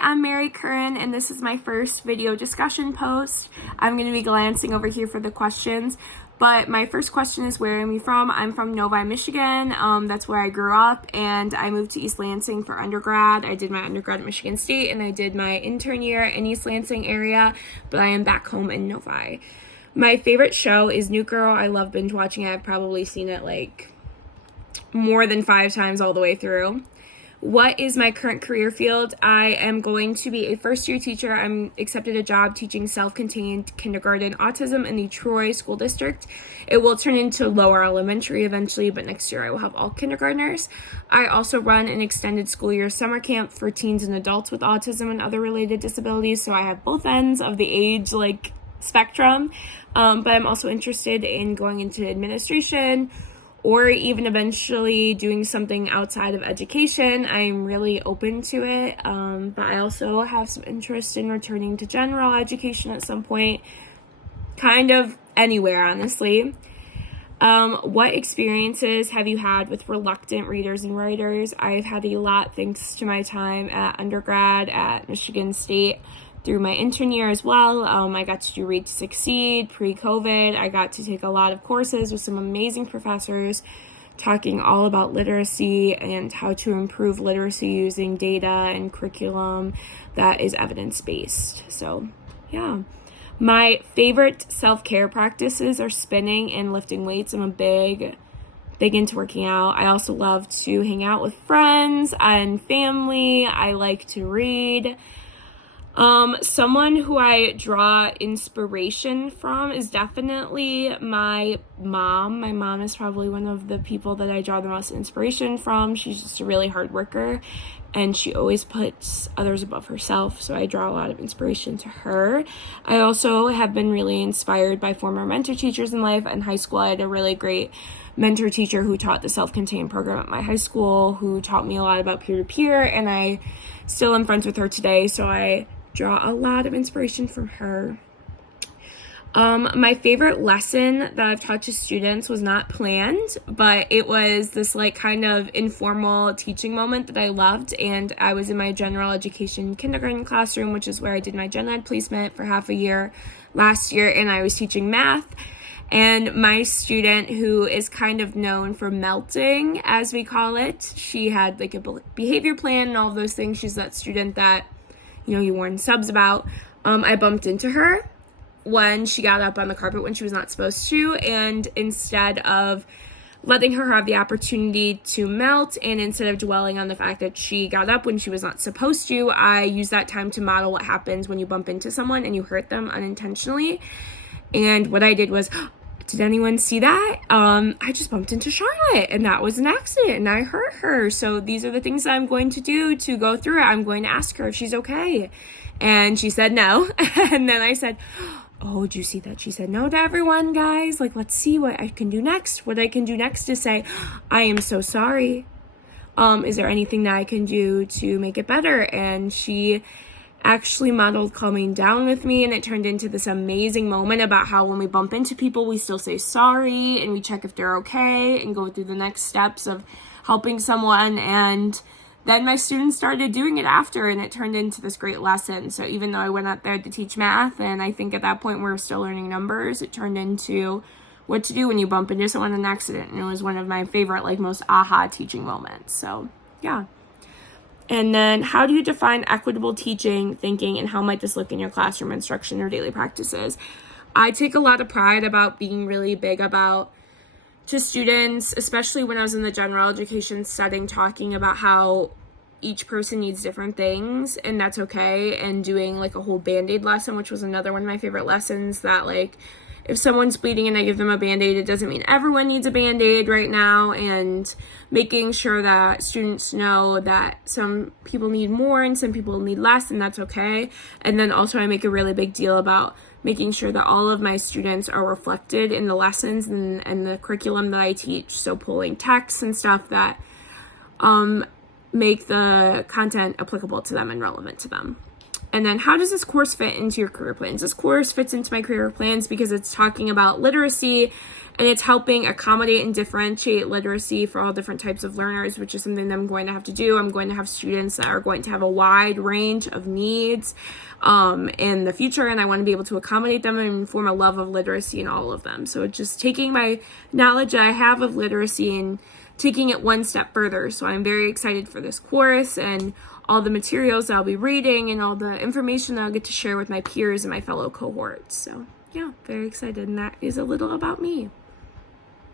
I'm Mary Curran, and this is my first video discussion post. I'm going to be glancing over here for the questions, but my first question is, where am I from? I'm from Novi, Michigan. That's where I grew up, and I moved to East Lansing for undergrad. I did my undergrad at Michigan State, and I did my intern year in East Lansing area, but I am back home in Novi. My favorite show is New Girl. I love binge watching it. I've probably seen it like more than 5 times all the way through. What is my current career field? I am going to be a first-year teacher. I'm accepted a job teaching self-contained kindergarten autism in the Troy School District. It will turn into lower elementary eventually, but next year I will have all kindergartners. I also run an extended school year summer camp for teens and adults with autism and other related disabilities, so I have both ends of the age spectrum. But I'm also interested in going into administration, or even eventually doing something outside of education. I'm really open to it, but I also have some interest in returning to general education at some point, kind of anywhere, honestly. What experiences have you had with reluctant readers and writers? I've had a lot thanks to my time at undergrad at Michigan State. Through my intern year as well. I got to do Read to Succeed pre-COVID. I got to take a lot of courses with some amazing professors talking all about literacy and how to improve literacy using data and curriculum that is evidence-based. So, yeah. My favorite self-care practices are spinning and lifting weights. I'm a big into working out. I also love to hang out with friends and family. I like to read. Someone who I draw inspiration from is definitely my mom. My mom is probably one of the people that I draw the most inspiration from. She's just a really hard worker, and she always puts others above herself, so I draw a lot of inspiration to her. I also have been really inspired by former mentor teachers in life. In high school, I had a really great mentor teacher who taught the self-contained program at my high school, who taught me a lot about peer-to-peer, and I still am friends with her today, so I draw a lot of inspiration from her. My favorite lesson that I've taught to students was not planned, but it was this kind of informal teaching moment that I loved, and I was in my general education kindergarten classroom, which is where I did my gen ed placement for half a year last year, and I was teaching math. And my student, who is kind of known for melting, as we call it, she had a behavior plan and all of those things. She's that student that you warn subs about. I bumped into her when she got up on the carpet when she was not supposed to, and instead of letting her have the opportunity to melt, and instead of dwelling on the fact that she got up when she was not supposed to, I used that time to model what happens when you bump into someone and you hurt them unintentionally. And what I did was, did anyone see that? I just bumped into Charlotte, and that was an accident, and I hurt her. So these are the things that I'm going to do to go through it. I'm going to ask her if she's okay. And she said no. And then I said, oh, did you see that? She said no to everyone, guys. Let's see what I can do next. What I can do next is say, I am so sorry. Is there anything that I can do to make it better? And she actually modeled calming down with me, and it turned into this amazing moment about how when we bump into people, we still say sorry and we check if they're okay and go through the next steps of helping someone. And then my students started doing it after, and it turned into this great lesson. So even though I went out there to teach math, and I think at that point we were still learning numbers, it turned into what to do when you bump into someone in an accident. And it was one of my favorite, most aha teaching moments. So yeah. And then, how do you define equitable teaching thinking, and how might this look in your classroom instruction or daily practices? I take a lot of pride about being really big about, to students, especially when I was in the general education setting, talking about how each person needs different things, and that's okay, and doing a whole Band-Aid lesson, which was another one of my favorite lessons, that if someone's bleeding and I give them a Band-Aid, it doesn't mean everyone needs a Band-Aid right now, and making sure that students know that some people need more and some people need less, and that's okay. And then also I make a really big deal about making sure that all of my students are reflected in the lessons and the curriculum that I teach, so pulling texts and stuff that make the content applicable to them and relevant to them. And then, how does this course fit into your career plans? This course fits into my career plans because it's talking about literacy and it's helping accommodate and differentiate literacy for all different types of learners, which is something that I'm going to have to do. I'm going to have students that are going to have a wide range of needs in the future, and I want to be able to accommodate them and form a love of literacy in all of them. So just taking my knowledge that I have of literacy and taking it one step further. So I'm very excited for this course and all the materials that I'll be reading and all the information that I'll get to share with my peers and my fellow cohorts. So yeah, very excited, and that is a little about me.